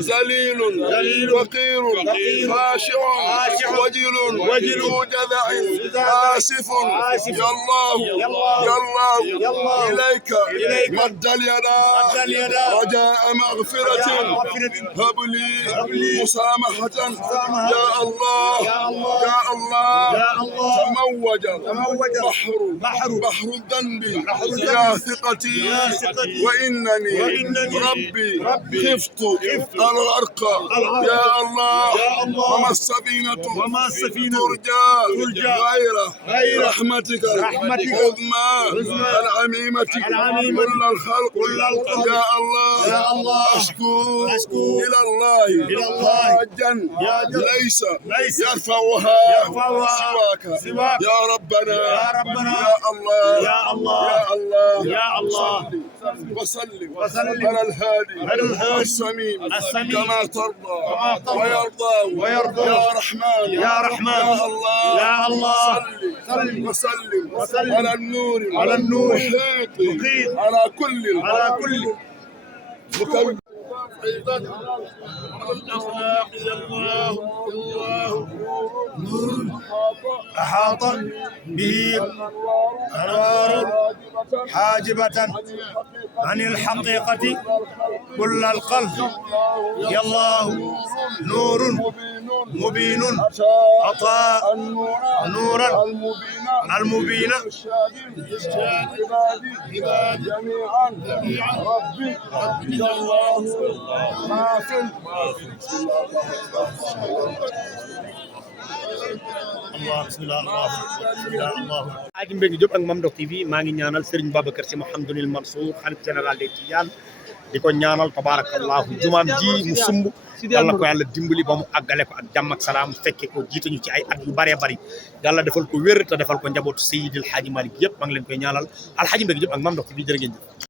ذليل فقير خاشع وجل ذو جذع آسف يا الله إليك مد اليدا رجاء مغفرة هب لي مسامحة يا الله تموج بحر الذنب يا ثقتي وإنني ربي خفت الغرق يا الله وما السفينة ترجى غير رحمتك عظمى العميمة كل الخلق يا الله أشكو إلى الله حاجا ليس يرفعها سواك يا ربنا يا الله وسلم على الهادي السميم كما ترضى ويرضى يا رحمن يا الله وسلم على النور محيط على كل مكون الأخلاق الله نور أحاط به أنوار حاجبة عن الحقيقة كل القلب يا الله نور مبين عطاء نورا المبين جميعا ربي الله Aji Mbengue Diop ak Mame Ndokh TV maa ngi ñaanal Serigne Babacar Sy Mouhamadoul Mansour xalif général des Tidianes di ko ñaanal tabarakallahu jumaam ji mu sumb yàlla ko yàlla dimbali ba mu àggale ko ak jàmm ak salaam fekke ko jiite ñu ci ay at yu bëree bëri yàlla defal ko wér te defal ko njabootu Seydil Hadji Malick yëpp maa ngi leen koy ñaanal Alhaji Mbengue Diop ak Mame Ndokh TV jërë ngeen jëf